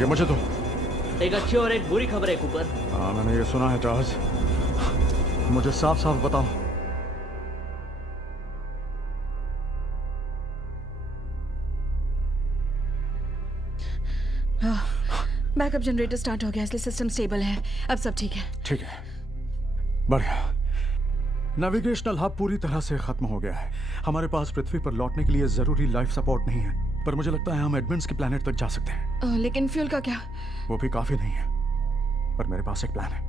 ये मुझे दो। एक अच्छी और एक बुरी खबर है कूपर। हाँ, मैंने ये सुना है चार्ल्स। मुझे साफ साफ बताओ। बैकअप जनरेटर स्टार्ट हो गया, इसलिए सिस्टम स्टेबल है। अब सब ठीक है। ठीक है, बढ़िया। नेविगेशनल हब पूरी तरह से खत्म हो गया है। हमारे पास पृथ्वी पर लौटने के लिए जरूरी लाइफ सपोर्ट नहीं है, पर मुझे लगता है हम एडमिन्स की प्लेनेट तक जा सकते हैं। लेकिन फ्यूल का क्या? वो भी काफी नहीं है, पर मेरे पास एक प्लान है।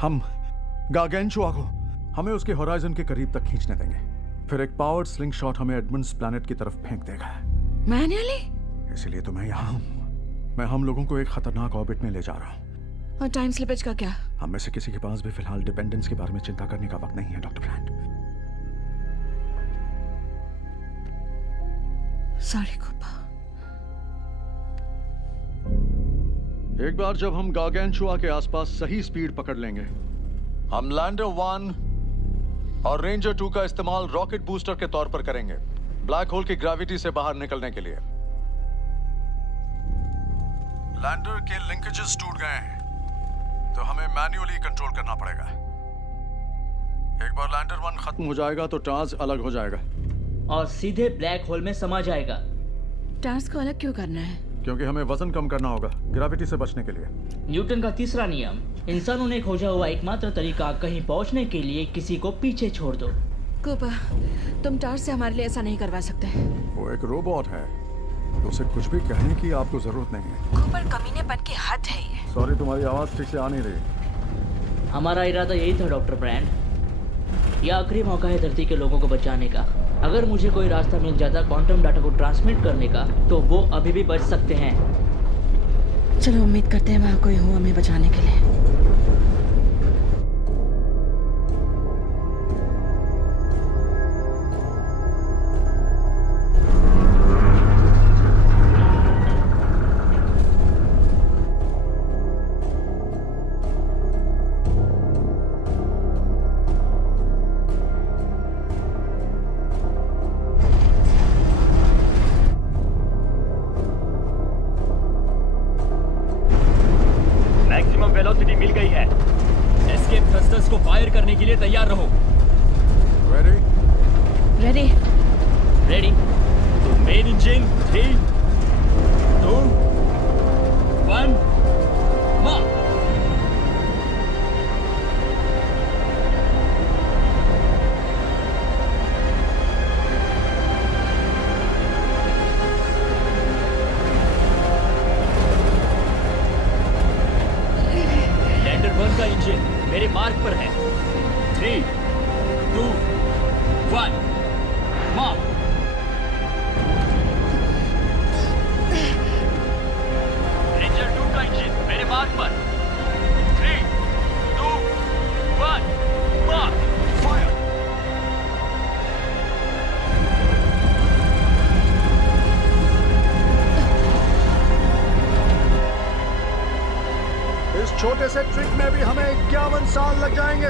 हम गार्गेंचुआ को हमें उसके होराइजन के करीब तक खींचने देंगे, फिर एक पावर्ड स्लिंग शॉट हमें एडमिन्स प्लेनेट की तरफ फेंक देगा। मैन्युअली? इसलिए तो मैं यहाँ हूँ। मैं हम लोगों को एक खतरनाक ऑर्बिट में ले जा रहा हूँ। और टाइम स्लिपेज का क्या? हम में से किसी के पास भी फिलहाल डिपेंडेंस के बारे में चिंता करने का वक्त नहीं है, डॉक्टर ब्रांड। Sorry Cooper. एक बार जब हम गार्गेंचुआ के आसपास सही स्पीड पकड़ लेंगे, हम लैंडर 1 और रेंजर 2 का इस्तेमाल रॉकेट बूस्टर के तौर पर करेंगे, ब्लैक होल की ग्रेविटी से बाहर निकलने के लिए। लैंडर के लिंकेजेस टूट गए हैं, तो हमें मैन्युअली कंट्रोल करना पड़ेगा। एक बार लैंडर 1 खत्म हो जाएगा तो टार्स अलग हो जाएगा और सीधे ब्लैक होल में समा जाएगा। टार्स को अलग क्यों करना है? क्योंकि हमें वजन कम करना होगा ग्रेविटी से बचने के लिए। न्यूटन का तीसरा नियम। इंसानों ने खोजा हुआ एकमात्र तरीका कहीं पहुंचने के लिए किसी को पीछे छोड़ दो। कूपर, तुम टार्स से हमारे लिए ऐसा नहीं करवा सकते। वो एक रोबोट है, तो उसे कुछ भी कहने की आपको जरूरत नहीं है। कूपर, कमीनेपन की हद है ये। सॉरी, तुम्हारी आवाज ठीक से आ नहीं रही। हमारा इरादा यही था डॉक्टर ब्रांड। यह आखिरी मौका है धरती के लोगों को बचाने का। अगर मुझे कोई रास्ता मिल जाता क्वांटम डाटा को ट्रांसमिट करने का, तो वो अभी भी बच सकते हैं। चलो, उम्मीद करते हैं वहाँ कोई हो हमें बचाने के लिए। वेलोसिटी मिल गई है। एस्केप थ्रस्टर्स को फायर करने के लिए तैयार रहो। रेडी? रेडी। रेडी। तो मेन इंजन 3, 2, 1 मार्क। का इंजन मेरे मार्क पर है। 3, 2, 1 मार्क। रेंजर 2 का इंजन मेरे मार्क पर। 3, 2, 1 मार्क। फायर। इस छोटे से ट्रिक में भी हमें 51 साल लग जाएंगे।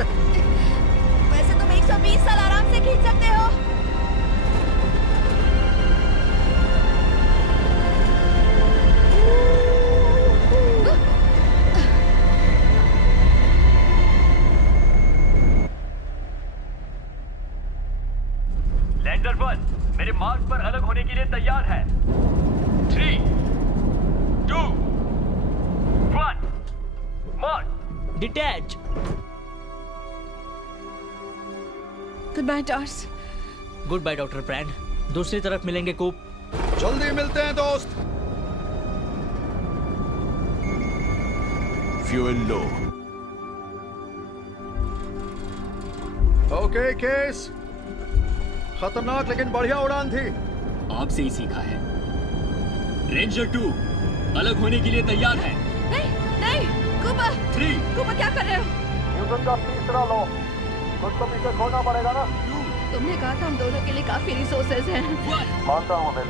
वैसे तुम 120 साल आराम से खींच सकते हो। लैंडर 1 मेरे मार्क पर अलग होने के लिए तैयार है। 3, 2, 1 मार्क। डिटैच। गुड बाय टार्स। गुड बाय डॉक्टर ब्रांड। दूसरी तरफ मिलेंगे कूप। जल्दी मिलते हैं दोस्त। फ्यूल लो। ओके केस, खतरनाक लेकिन बढ़िया उड़ान थी। आपसे ही सीखा है। रेंजर 2 अलग होने के लिए तैयार है। नहीं नहीं कूपर। 3, कूपर क्या कर रहे हो? न्यूटन का तीसरा लॉ, कुछ तो पीछे छोड़ना पड़ेगा ना। तुमने कहा था हम दोनों के लिए काफी रिसोर्सेज हैं। 1 मानता हूँ मैं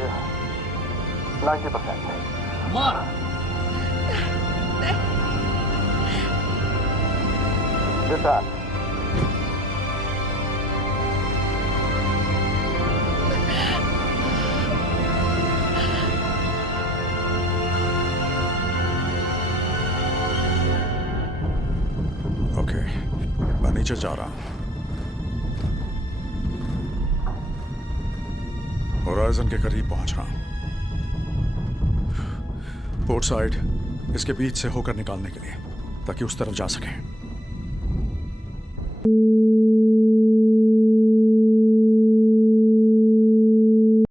90%। मार्क। डिटैच। नीचे जा रहा हूं। होराइजन के करीब पहुंच रहा हूं। पोर्ट साइड इसके बीच से होकर निकालने के लिए, ताकि उस तरफ जा सके।